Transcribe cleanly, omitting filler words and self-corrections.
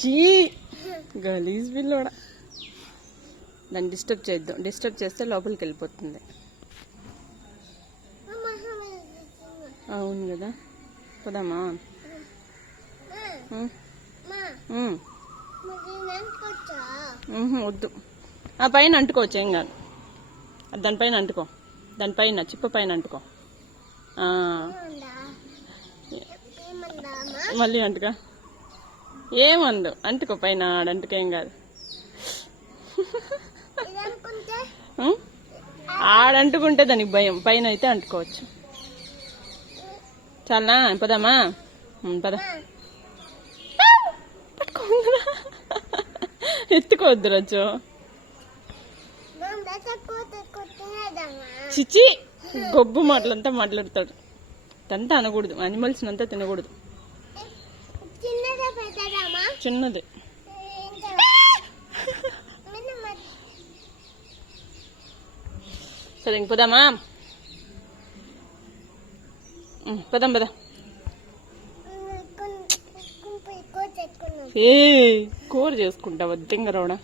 చీ గలీజ్ పిల్లోడా. దాన్ని డిస్టర్బ్ చేద్దాం. డిస్టర్బ్ చేస్తే లోపలికి వెళ్ళిపోతుంది. అవును కదా, పోదామా? వద్దు, ఆ పైన అంటుకోవచ్చు, ఏం కాదు. దానిపైన అంటుకో, దానిపైన చిప్ప పైన అంటుకో. మళ్ళీ అంటుకో, ఏమందు, అంటుకో పైన, ఆడంటుకో, ఏం కాదు. ఆడంటుకుంటే దానికి భయం, పైన అయితే అంటుకోవచ్చు. చాలా పదమ్మా, పద. ఎత్తుకోవద్దు రచ్చు. చిచి గొబ్బు మాటలంతా మాట్లాడతాడు. అంతా అనకూడదు, అనిమల్స్ అంతా తినకూడదు. చిన్నది. సరే ఇంక పోదామా? పదాం పదా. కూర చేసుకుంటా వద్దంగా రావడా.